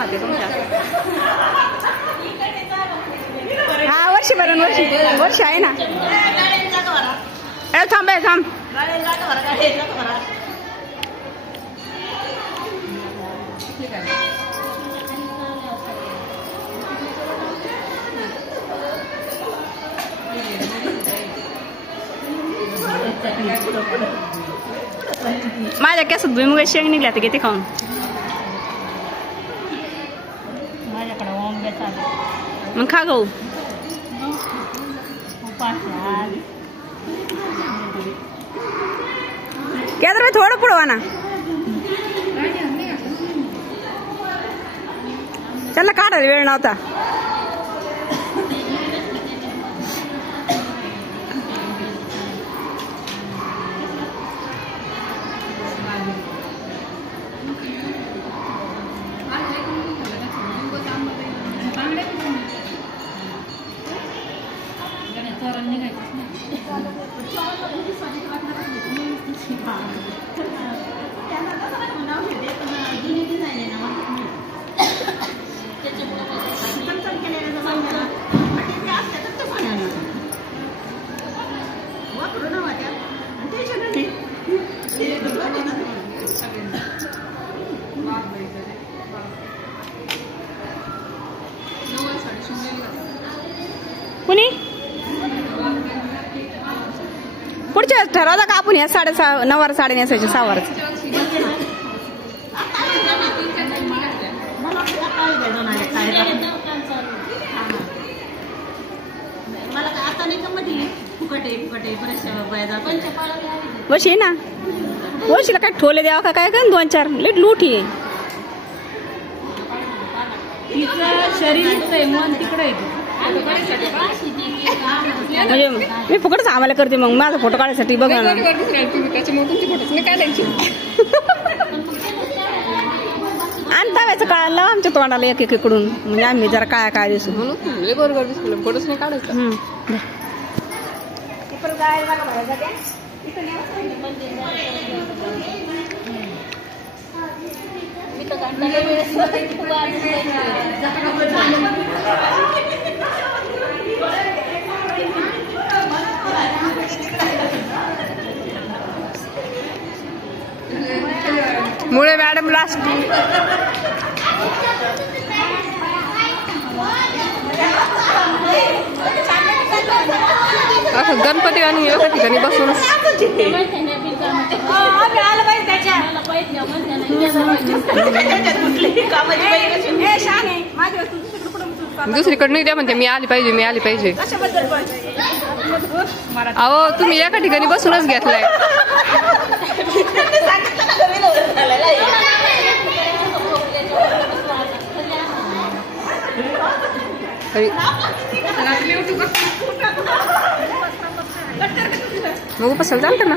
खाते तुमच्या हा वर्षी भरून वर्षी आहे ना थांब थांब माझ्या केसात भुईमुगाची शेंग निघल्या तर घेते खाऊन माझ्याकडे ओंबे चालू मग खा गहू क्या तर थोडं पुढवा ना त्याला काढायला वेळ नव्हता कुणी पुढच्या ठरवलं का आपण या 9:30 साडे नेसायचे 6 वारच वशी ना वशीला काय ठोले द्यावा का काय 2-4 लेट लूट आहे शरीर मन तिकडे म्हणजे मी फुकटच आम्हाला करते मग माझा फोटो काढायसाठी बघा ना आणता व्हायचं काढायला आमच्या तोंडाला एक इकडून म्हणजे आम्ही जरा काय दिसू फोटोच नाही काढायचं मुळे मॅडम लास्ट गणपती आणि एका ठिकाणी बसून दुसरीकडे नाही द्या म्हणते मी आली पाहिजे अहो तुम्ही एका ठिकाणी बसूनच घेतलाय बघू पसंत चालतं ना